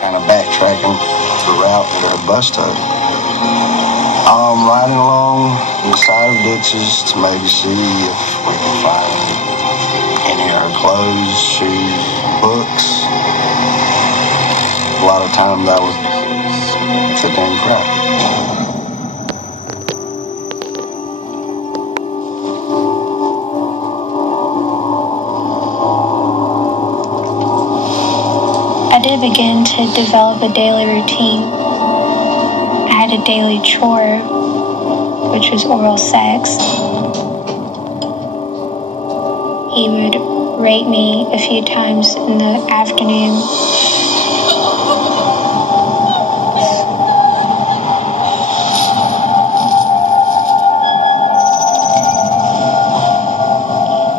Kind of backtracking the route that our bus took. Riding along the side of ditches to maybe see if we can find any of our clothes, shoes, books. A lot of times I was sitting there and crying. I did begin to develop a daily routine. I had a daily chore, which was oral sex. He would rape me a few times in the afternoon.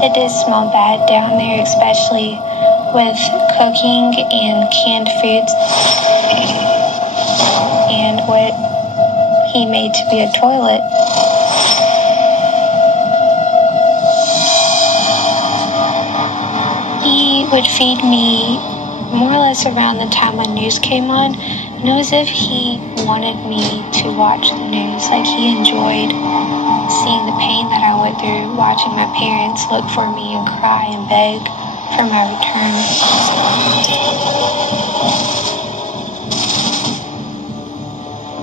It did smell bad down there, especially with cooking and canned foods and what he made to be a toilet. He would feed me more or less around the time when news came on, and it was as if he wanted me to watch the news. Like, he enjoyed seeing the pain that I went through, watching my parents look for me and cry and beg for my return.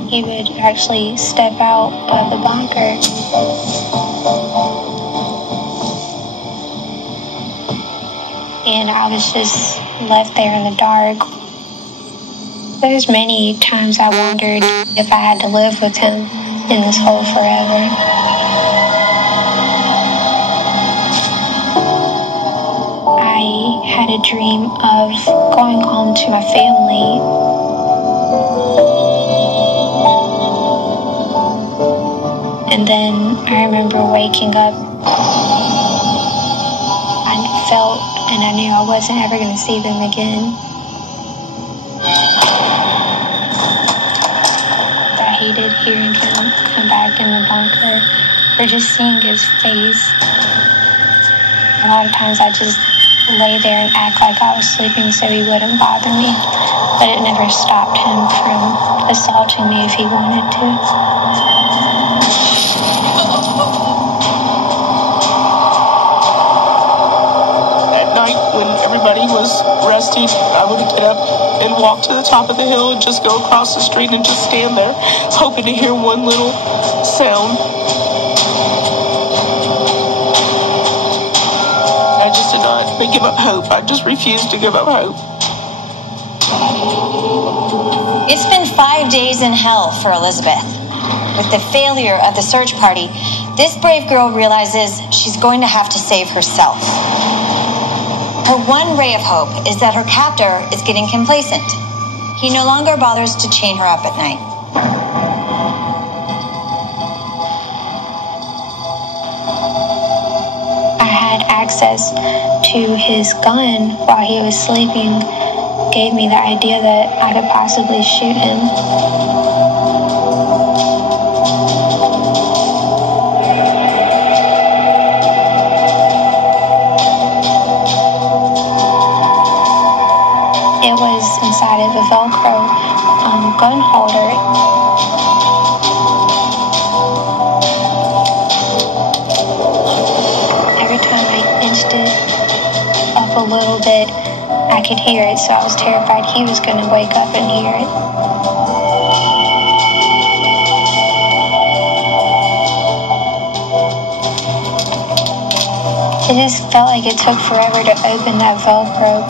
He would actually step out of the bunker and I was just left there in the dark. There's many times I wondered if I had to live with him in this hole forever. I had a dream of going home to my family. And then I remember waking up. I felt and I knew I wasn't ever going to see them again. I hated hearing him come back in the bunker or just seeing his face. A lot of times I just lay there and act like I was sleeping so he wouldn't bother me, but it never stopped him from assaulting me if he wanted to. Everybody was resting. I would get up and walk to the top of the hill and just go across the street and just stand there, hoping to hear one little sound. I just did not give up hope. I just refused to give up hope. It's been 5 days in hell for Elizabeth. With the failure of the search party, this brave girl realizes she's going to have to save herself. Her one ray of hope is that her captor is getting complacent. He no longer bothers to chain her up at night. I had access to his gun while he was sleeping, gave me the idea that I could possibly shoot him. It was inside of a Velcro gun holder. Every time I inched it up a little bit, I could hear it, so I was terrified he was going to wake up and hear it. It just felt like it took forever to open that Velcro.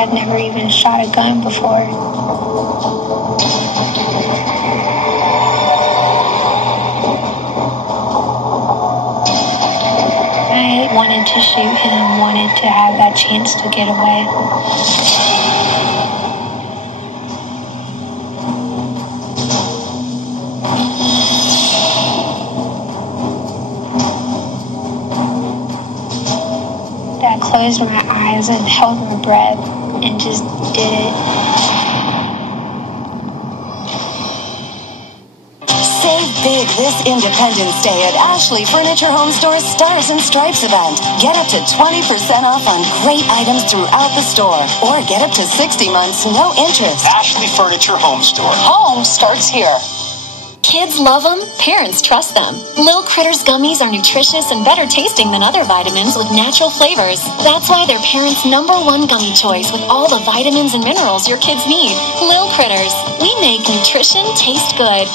I'd never even shot a gun before. I wanted to shoot him, wanted to have that chance to get away. closed my eyes and held my breath and just did it. Save big this Independence Day at Ashley Furniture Home Store's Stars and Stripes event. Get up to 20% off on great items throughout the store. Or get up to 60 months, no interest. Ashley Furniture Home Store. Home starts here. Kids love them, parents trust them. Lil Critters gummies are nutritious and better tasting than other vitamins with natural flavors. That's why they're parents' #1 gummy choice with all the vitamins and minerals your kids need. Lil Critters. We make nutrition taste good.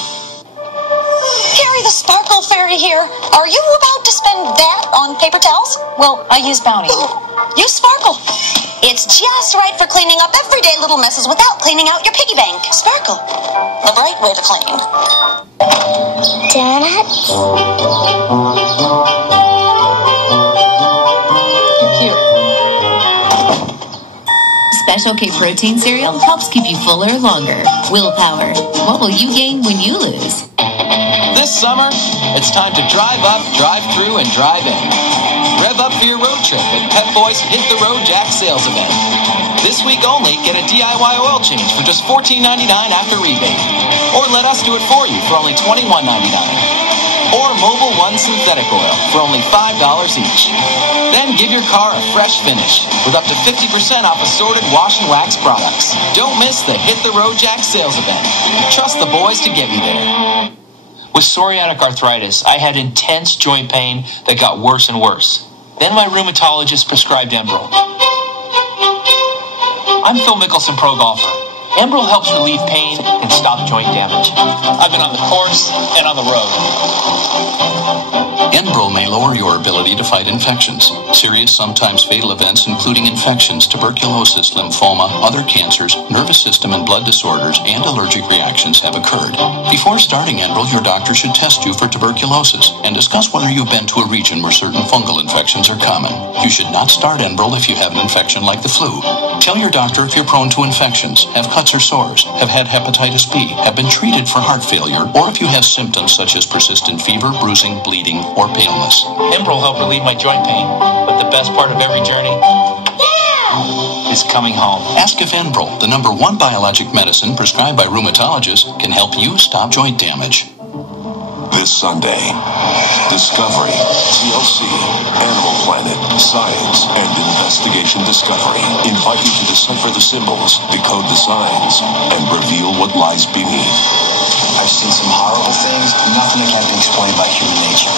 Carry the Sparkle Fairy here. Are you about to spend that on paper towels? Well, I use Bounty. Use Sparkle. It's just right for cleaning up everyday little messes without cleaning out your piggy bank. Sparkle. The right way to clean. Donuts? You're cute. Special K protein cereal helps keep you fuller longer. Willpower. What will you gain when you lose? This summer, it's time to drive up, drive through, and drive in. Rev up for your road trip at Pep Boys Hit the Road Jack sales event. This week only, get a DIY oil change for just $14.99 after rebate. Or let us do it for you for only $21.99. Or Mobil One synthetic oil for only $5 each. Then give your car a fresh finish with up to 50% off assorted wash and wax products. Don't miss the Hit the Road Jack sales event. Trust the boys to get you there. With psoriatic arthritis, I had intense joint pain that got worse and worse. Then my rheumatologist prescribed Enbrel. I'm Phil Mickelson, pro golfer. Enbrel helps relieve pain and stop joint damage. I've been on the course and on the road. Enbrel may lower your ability to fight infections. Serious, sometimes fatal events, including infections, tuberculosis, lymphoma, other cancers, nervous system and blood disorders, and allergic reactions have occurred. Before starting Enbrel, your doctor should test you for tuberculosis and discuss whether you've been to a region where certain fungal infections are common. You should not start Enbrel if you have an infection like the flu. Tell your doctor if you're prone to infections, have cuts or sores, have had hepatitis B, have been treated for heart failure, or if you have symptoms such as persistent fever, bruising, bleeding, or paleness. Enbrel helped relieve my joint pain, but the best part of every journey is coming home. Ask if Enbrel, the #1 biologic medicine prescribed by rheumatologists, can help you stop joint damage. This Sunday, Discovery, TLC, Animal Planet, Science, and Investigation Discovery invite you to decipher the symbols, decode the signs, and reveal what lies beneath. I've seen some horrible things, nothing that can't be explained by human nature.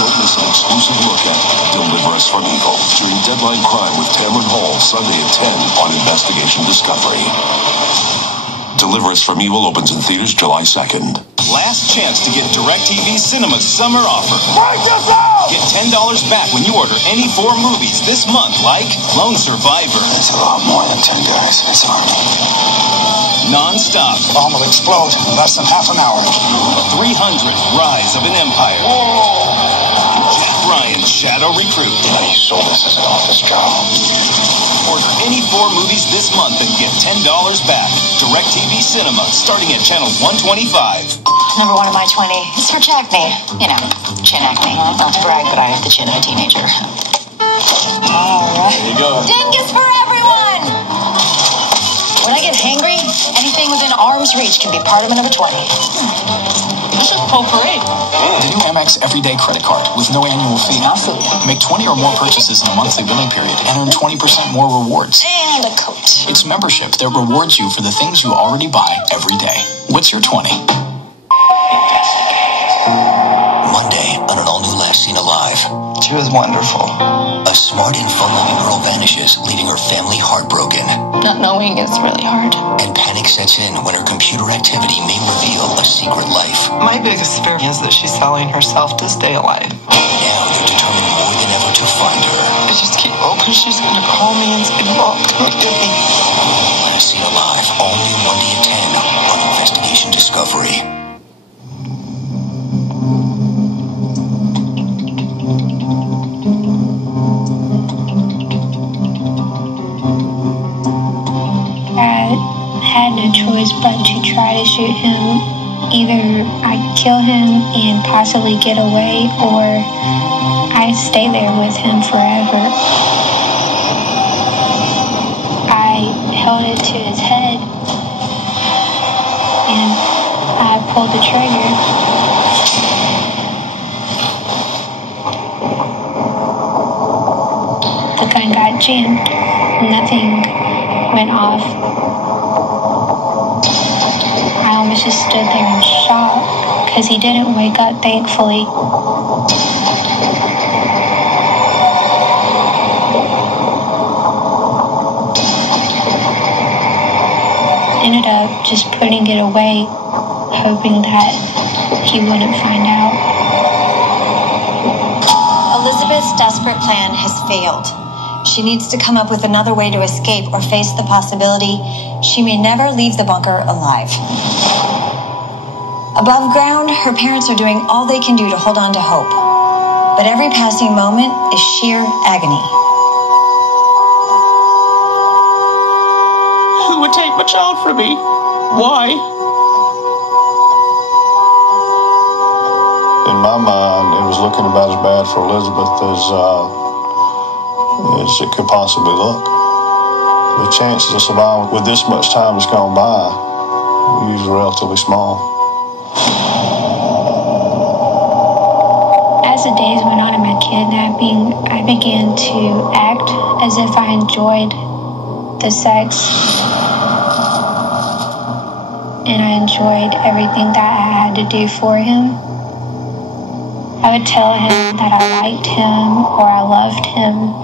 Don't miss an exclusive look at Deliver Us from Evil during Deadline Crime with Tamron Hall, Sunday at 10 on Investigation Discovery. Deliver Us from Evil opens in theaters July 2nd. Last chance to get DirecTV Cinema's summer offer. Get $10 back when you order any 4 movies this month, like Lone Survivor. It's a lot more than 10 guys. It's Army. Non-stop. Bomb will explode in less than half an hour. 300 Rise of an Empire. Jack Ryan's Shadow Recruit. You sold this as an office job. Order any 4 movies this month and get $10 back. DirecTV Cinema, starting at channel 125. Number 1 of my 20 is for acne. You know, chin acne. Not to brag, but I have the chin of a teenager. All right. There you go. Dingus for everyone! When I get hangry, anything within arm's reach can be part of a number 20. This is potpourri. The new Amex Everyday Credit Card with no annual fee. Absolutely. Make 20 or more purchases in a monthly billing period and earn 20% more rewards. And a coat. It's membership that rewards you for the things you already buy every day. What's your 20? Monday on an all-new Last Seen Alive. She was wonderful. A smart and fun-loving girl vanishes, leaving her family heartbroken. Not knowing is really hard. And panic sets in when her computer activity may reveal a secret life. My biggest fear is that she's selling herself to stay alive. Now they're determined more than ever to find her. I just keep hoping she's going to call me and say, "Mom, come and get me." Last Seen Alive, all new Monday at 10 on Investigation Discovery. I had no choice but to try to shoot him. Either I kill him and possibly get away, or I stay there with him forever. I held it to his head and I pulled the trigger. The gun got jammed. Nothing went off. I almost just stood there in shock because he didn't wake up, thankfully. Ended up just putting it away, hoping that he wouldn't find out. Elizabeth's desperate plan has failed. She needs to come up with another way to escape or face the possibility she may never leave the bunker alive. Above ground, her parents are doing all they can do to hold on to hope. But every passing moment is sheer agony. Who would take my child from me? Why? In my mind, it was looking about as bad for Elizabeth as it could possibly look. The chances of survival with this much time that's gone by are usually relatively small. As the days went on in my kidnapping, I began to act as if I enjoyed the sex. And I enjoyed everything that I had to do for him. I would tell him that I liked him or I loved him,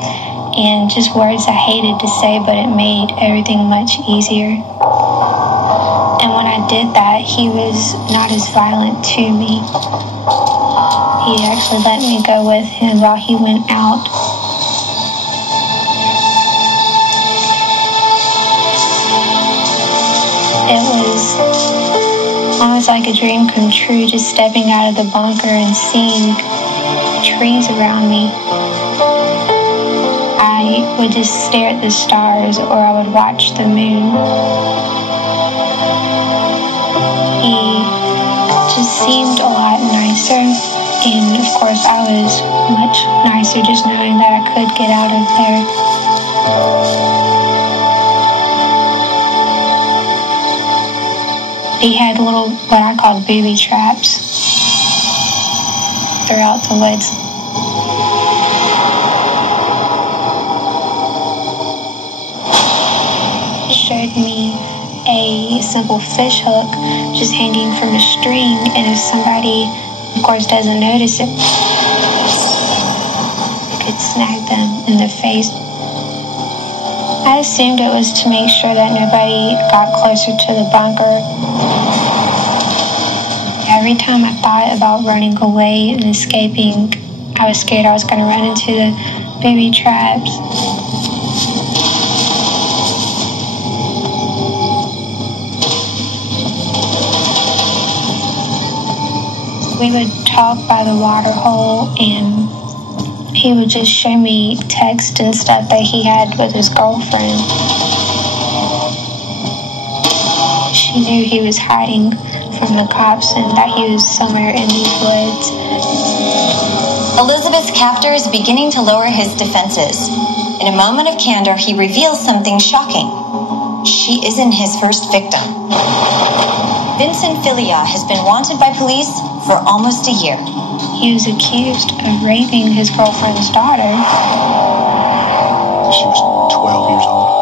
and just words I hated to say, but it made everything much easier. And when I did that, he was not as violent to me. He actually let me go with him while he went out. It was almost like a dream come true, just stepping out of the bunker and seeing trees around me. I would just stare at the stars, or I would watch the moon. He just seemed a lot nicer, and of course I was much nicer just knowing that I could get out of there. He had little, what I called booby traps throughout the woods. He showed me a simple fish hook just hanging from a string, and if somebody, of course, doesn't notice it, it could snag them in the face. I assumed it was to make sure that nobody got closer to the bunker. Every time I thought about running away and escaping, I was scared I was going to run into the booby traps. We would talk by the water hole, and he would just show me text and stuff that he had with his girlfriend. She knew he was hiding from the cops and that he was somewhere in these woods. Elizabeth's captor is beginning to lower his defenses. In a moment of candor, he reveals something shocking. She isn't his first victim. Vincent Filia has been wanted by police for almost a year. He was accused of raping his girlfriend's daughter. She was 12 years old.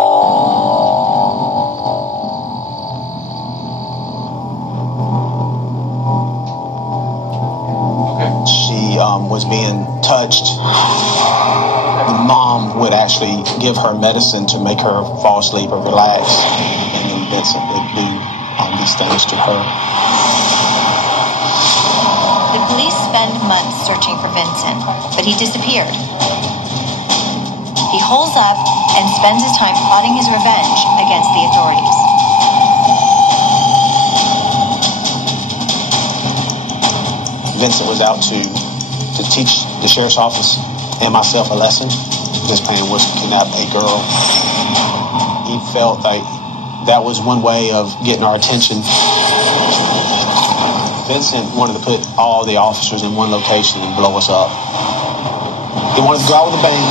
She was being touched. The mom would actually give her medicine to make her fall asleep or relax, and then Vincent would do these things to her. The police spend months searching for Vincent, but he disappeared. He holes up and spends his time plotting his revenge against the authorities. Vincent was out to teach the sheriff's office and myself a lesson. His plan was to kidnap a girl. He felt like that was one way of getting our attention. Vincent wanted to put all the officers in one location and blow us up. He wanted to go out with a bang.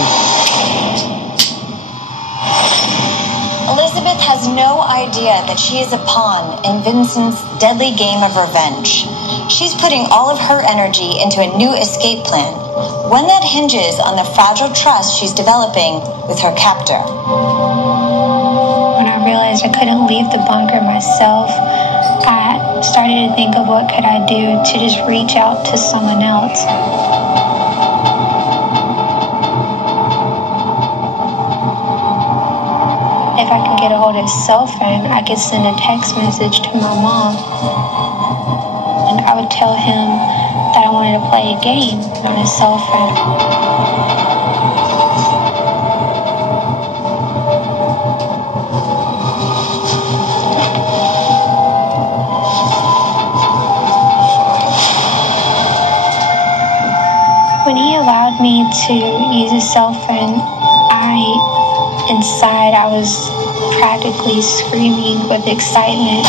Elizabeth has no idea that she is a pawn in Vincent's deadly game of revenge. She's putting all of her energy into a new escape plan, one that hinges on the fragile trust she's developing with her captor. When I realized I couldn't leave the bunker myself, I started to think of what could I do to just reach out to someone else. If I could get a hold of his cell phone, I could send a text message to my mom. And I would tell him that I wanted to play a game on his cell phone. When he allowed me to use his cell phone, inside I was practically screaming with excitement.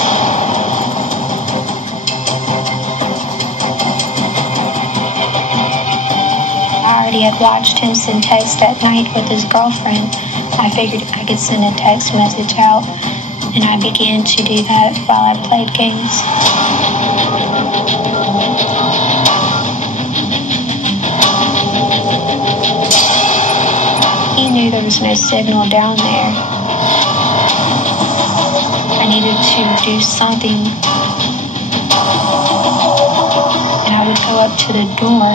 I already had watched him send texts at night with his girlfriend. I figured I could send a text message out, and I began to do that while I played games. He knew there was no signal down there. I needed to do something. And I would go up to the door,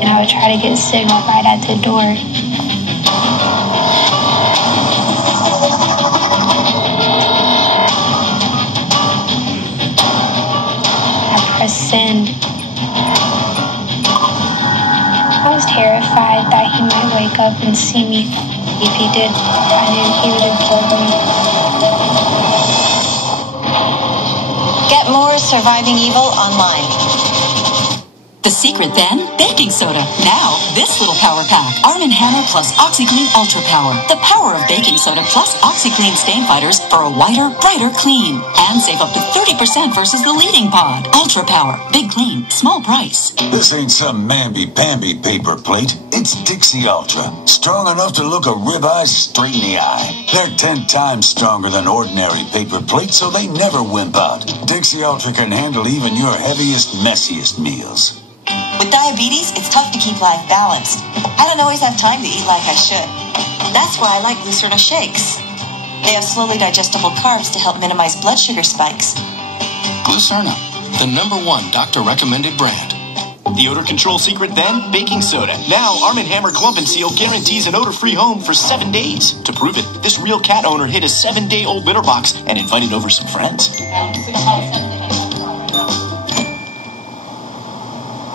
and I would try to get a signal right at the door. I pressed send. I was terrified that he might wake up and see me. If he did, I knew he would have killed me. Get more Surviving Evil online. The secret then? Baking soda. Now, this little power pack. Arm & Hammer plus OxiClean Ultra Power. The power of baking soda plus OxiClean stain fighters for a whiter, brighter clean. And save up to 30% versus the leading pod. Ultra Power. Big clean. Small price. This ain't some mamby-pamby paper plate. It's Dixie Ultra. Strong enough to look a ribeye straight in the eye. They're 10 times stronger than ordinary paper plates, so they never wimp out. Dixie Ultra can handle even your heaviest, messiest meals. With diabetes, it's tough to keep life balanced. I don't always have time to eat like I should. That's why I like Glucerna shakes. They have slowly digestible carbs to help minimize blood sugar spikes. Glucerna, the #1 doctor-recommended brand. The odor control secret then? Baking soda. Now, Arm & Hammer Clump & Seal guarantees an odor-free home for 7 days. To prove it, this real cat owner hid a 7-day-old litter box and invited over some friends.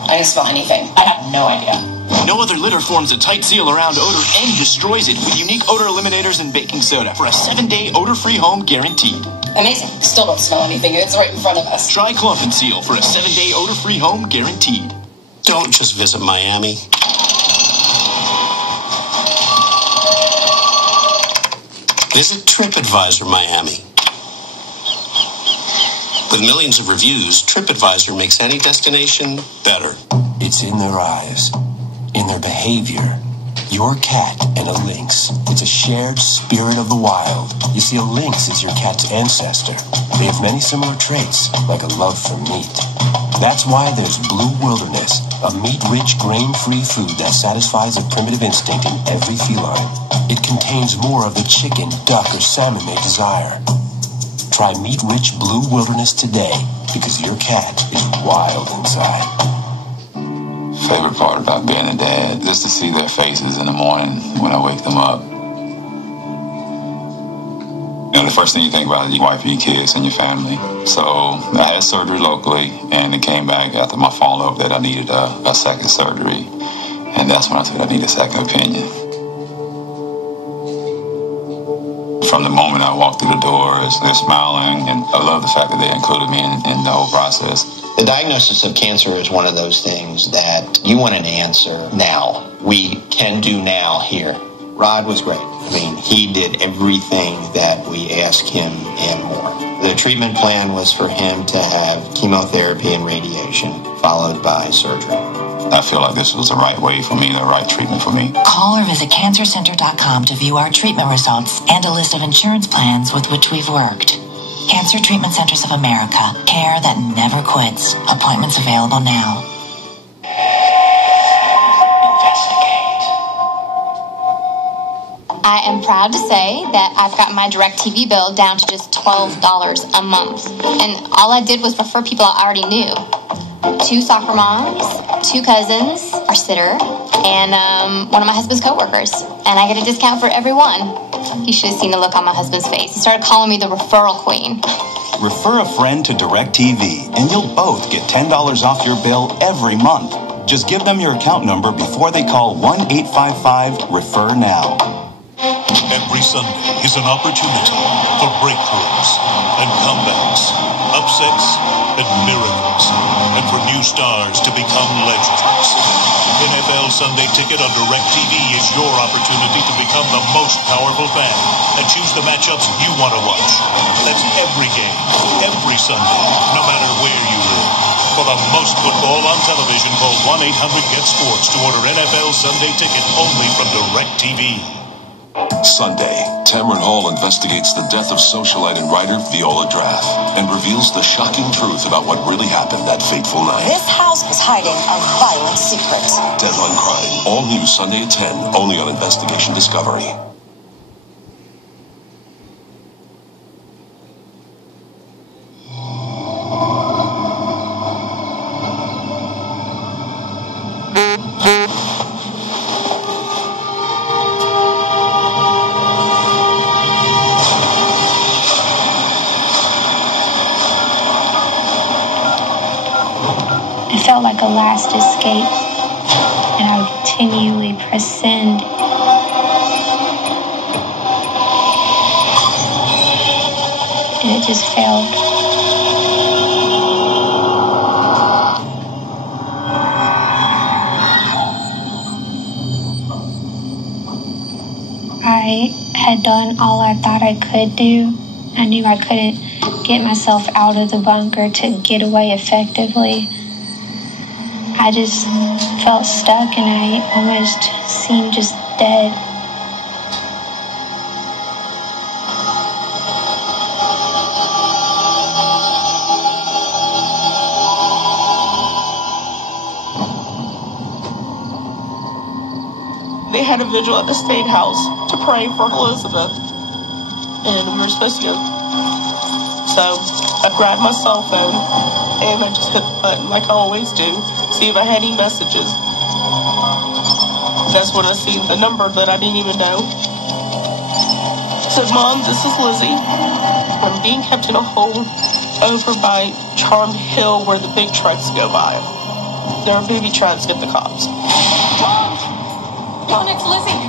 I didn't smell anything. I have no idea. No other litter forms a tight seal around odor and destroys it with unique odor eliminators and baking soda for a 7-day odor-free home guaranteed. Amazing. Still don't smell anything. It's right in front of us. Try Clump & Seal for a 7-day odor-free home guaranteed. Don't just visit Miami. Visit TripAdvisor Miami. With millions of reviews, TripAdvisor makes any destination better. It's in their eyes, in their behavior. Your cat and a lynx. It's a shared spirit of the wild. You see, a lynx is your cat's ancestor. They have many similar traits, like a love for meat. That's why there's Blue Wilderness, a meat-rich, grain-free food that satisfies a primitive instinct in every feline. It contains more of the chicken, duck, or salmon they desire. Try meat-rich Blue Wilderness today, because your cat is wild inside. Favorite part about being a dad, just to see their faces in the morning when I wake them up. You know, the first thing you think about is your wife, your kids, and your family. So I had surgery locally, and it came back after my follow-up that I needed a second surgery. And that's when I said I need a second opinion. From the moment I walked through the doors, they're smiling, and I love the fact that they included me in the whole process. The diagnosis of cancer is one of those things that you want an answer now. We can do now here. Rod was great. I mean, he did everything that we asked him and more. The treatment plan was for him to have chemotherapy and radiation, followed by surgery. I feel like this was the right way for me, the right treatment for me. Call or visit cancercenter.com to view our treatment results and a list of insurance plans with which we've worked. Cancer Treatment Centers of America. Care that never quits. Appointments available now. I am proud to say that I've got my DirecTV bill down to just $12 a month. And all I did was refer people I already knew. 2 soccer moms, 2 cousins, our sitter, and one of my husband's coworkers. And I get a discount for every one. You should have seen the look on my husband's face. He started calling me the referral queen. Refer a friend to DirecTV, and you'll both get $10 off your bill every month. Just give them your account number before they call 1-855-REFER-NOW. Every Sunday is an opportunity for breakthroughs and comebacks, upsets and miracles, and for new stars to become legends. NFL Sunday Ticket on DirecTV is your opportunity to become the most powerful fan and choose the matchups you want to watch. That's every game, every Sunday, no matter where you live. For the most football on television, call 1-800-GET-SPORTS to order NFL Sunday Ticket only from DirecTV. Sunday, Tamron Hall investigates the death of socialite and writer Viola Drath and reveals the shocking truth about what really happened that fateful night. This house was hiding a violent secret. Death on Crime, all new Sunday at 10, only on Investigation Discovery. It felt like a last escape, and I would continually press send. And it just failed. I had done all I thought I could do. I knew I couldn't get myself out of the bunker to get away effectively. I just felt stuck and I almost seemed just dead. They had a vigil at the State House to pray for Elizabeth. And we were supposed to go. So I grabbed my cell phone and I just hit the button like I always do, see if I had any messages. That's when I seen the number that I didn't even know. I said, Mom, this is Lizzie. I'm being kept in a hole over by Charmed Hill where the big trucks go by. There are booby traps at the cops. Mom, it's Lizzie.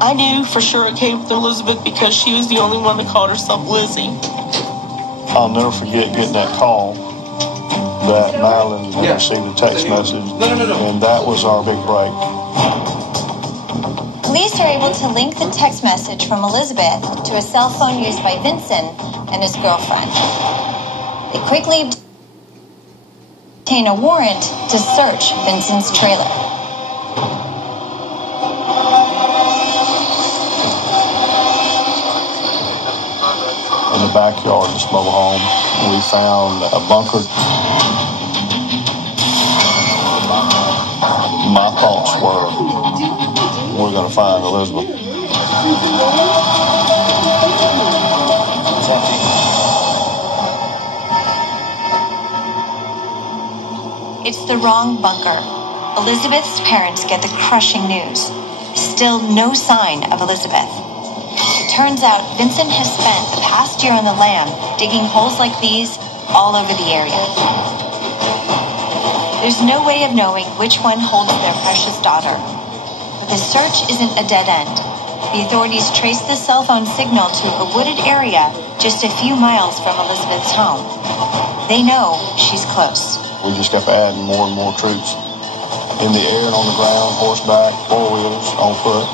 I knew for sure it came from Elizabeth because she was the only one that called herself Lizzie. I'll never forget getting that call that Madeline had received a text message, and that was our big break. Police are able to link the text message from Elizabeth to a cell phone used by Vincent and his girlfriend. They quickly obtain a warrant to search Vincent's trailer. In the backyard of this mobile home, we found a bunker. My thoughts were, we're going to find Elizabeth. It's empty. It's the wrong bunker. Elizabeth's parents get the crushing news. Still no sign of Elizabeth. Turns out Vincent has spent the past year on the lam digging holes like these all over the area. There's no way of knowing which one holds their precious daughter. But the search isn't a dead end. The authorities trace the cell phone signal to a wooded area just a few miles from Elizabeth's home. They know she's close. We just kept adding more and more troops in the air and on the ground, horseback, four-wheelers, on foot.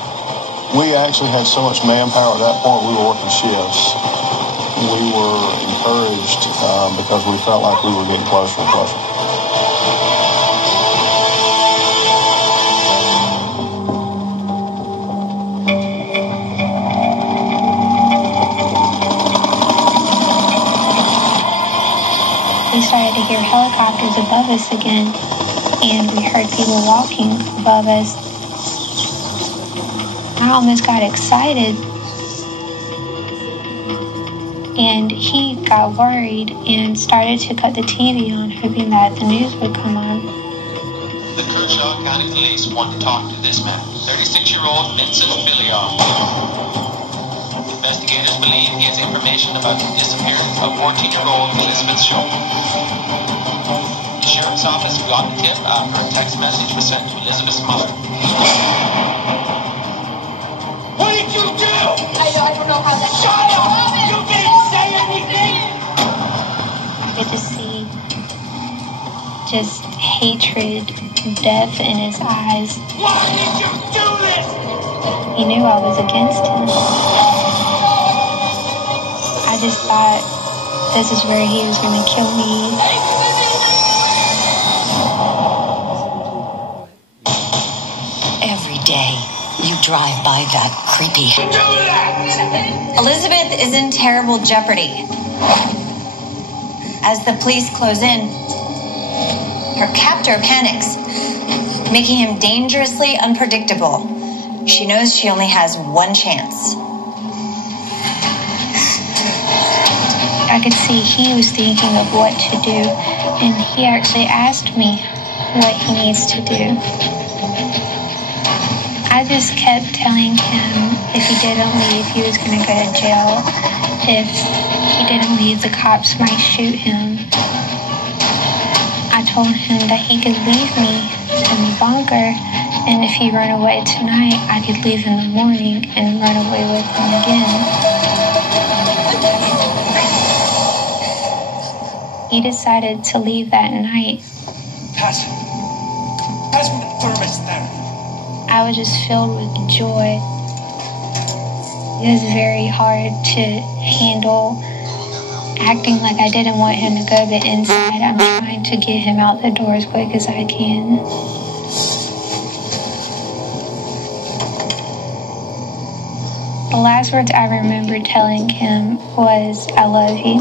We actually had so much manpower at that point, we were working shifts. we were encouraged because we felt like we were getting closer and closer. We started to hear helicopters above us again, and we heard people walking above us. I almost got excited, and he got worried and started to cut the TV on, hoping that the news would come on. The Kershaw County Police want to talk to this man, 36-year-old Vincent Filion. Investigators believe he has information about the disappearance of 14-year-old Elizabeth Shaw. The sheriff's office got the tip after a text message was sent to Elizabeth's mother. What did you do? I don't know how that... Shut up! You didn't say anything! I get to see just hatred, death in his eyes. Why did you do this? He knew I was against him. I just thought this is where he was going to kill me. Every day, you drive by that creepy... Elizabeth is in terrible jeopardy. As the police close in, her captor panics, making him dangerously unpredictable. She knows she only has one chance. I could see he was thinking of what to do, and he actually asked me what he needs to do. I just kept telling him if he didn't leave, he was going to go to jail. If he didn't leave, the cops might shoot him. I told him that he could leave me in the bunker, and if he ran away tonight, I could leave in the morning and run away with him again. He decided to leave that night. Pass me the thermos there. I was just filled with joy. It was very hard to handle acting like I didn't want him to go, but inside I'm trying to get him out the door as quick as I can. The last words I remember telling him was, "I love you."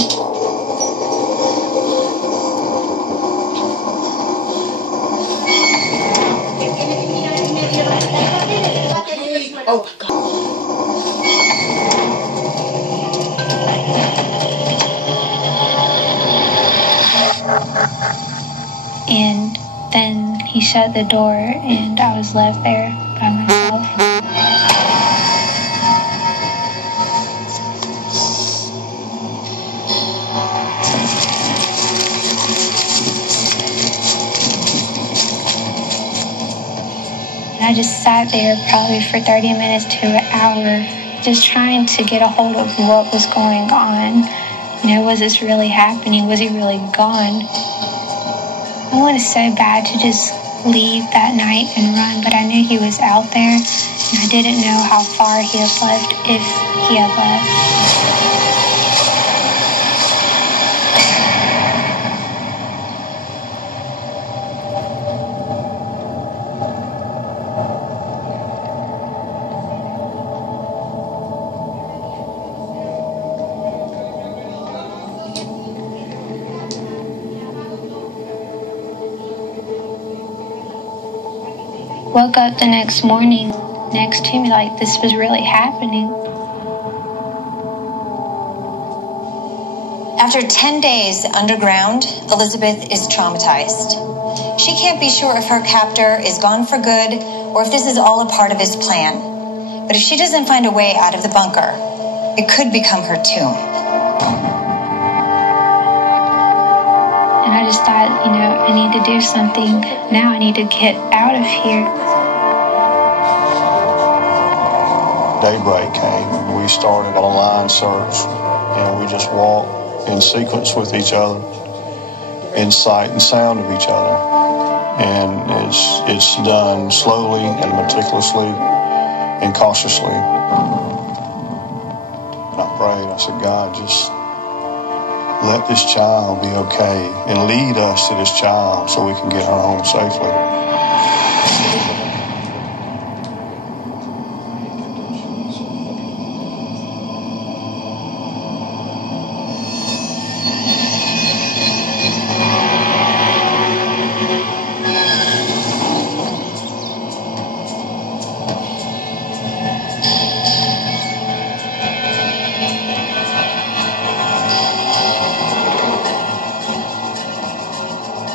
Oh, God. And then he shut the door, and I was left there by myself. And I just sat there probably for 30 minutes to an hour, just trying to get a hold of what was going on. You know, was this really happening? Was he really gone? I wanted so bad to just leave that night and run, but I knew he was out there, and I didn't know how far he had left, if he had left. Woke up the next morning next to me like this was really happening. After 10 days underground, Elizabeth is traumatized. She can't be sure if her captor is gone for good or if this is all a part of his plan. But if she doesn't find a way out of the bunker, it could become her tomb. And I just thought, you know, I need to do something now. I need to get out of here. Daybreak came, and we started a line search, and we just walked in sequence with each other, in sight and sound of each other. And it's done slowly and meticulously and cautiously. And I prayed, I said, God, just let this child be okay and lead us to this child so we can get her home safely.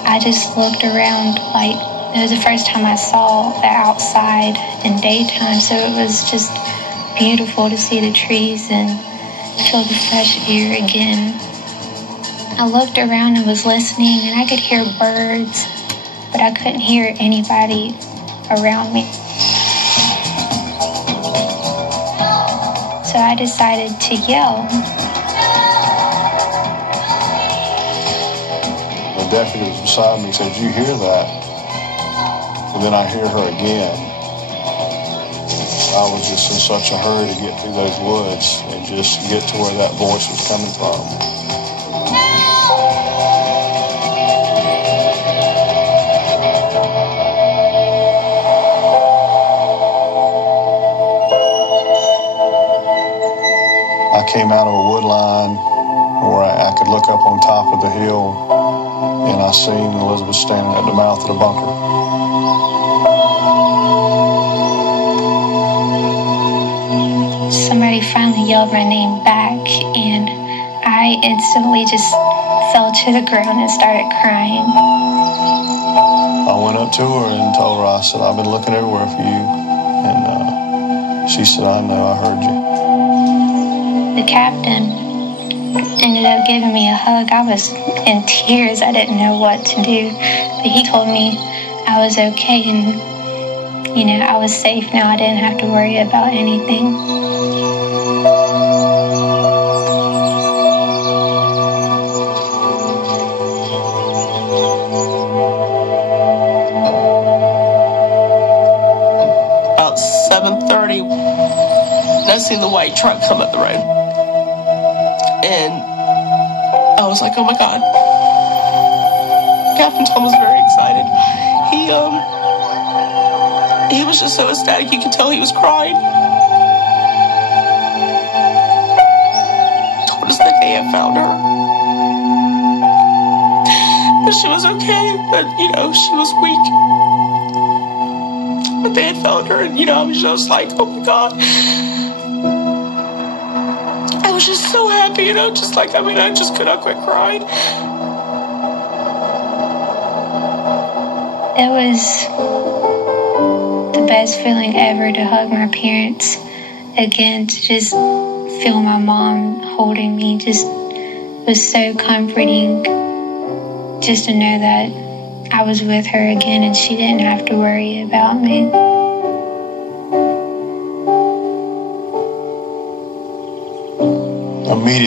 I just looked around, like, it was the first time I saw the outside in daytime, so it was just beautiful to see the trees and feel the fresh air again. I looked around and was listening, and I could hear birds, but I couldn't hear anybody around me. So I decided to yell. The deputy was beside me, said, "You hear that?" And then I hear her again. I was just in such a hurry to get through those woods and just get to where that voice was coming from. I came out of a wood line where I could look up on top of the hill, and I seen Elizabeth standing at the mouth of the bunker. Somebody finally yelled my name back, and I instantly just fell to the ground and started crying. I went up to her and told her, I said, "I've been looking everywhere for you." And she said, "I know, I heard you." The captain ended up giving me a hug. I was in tears. I didn't know what to do. But he told me I was okay and, I was safe now. I didn't have to worry about anything. About 7:30, I seen the white truck come up the road. And I was like, oh my God. Captain Tom was very excited. He was just so ecstatic, you could tell he was crying. Told us that they had found her. But she was okay, but she was weak. But they had found her, and I was just like, oh my God. I was just so happy, I just could not quit crying. It was the best feeling ever to hug my parents again, to just feel my mom holding me, just was so comforting just to know that I was with her again and she didn't have to worry about me. Immediately.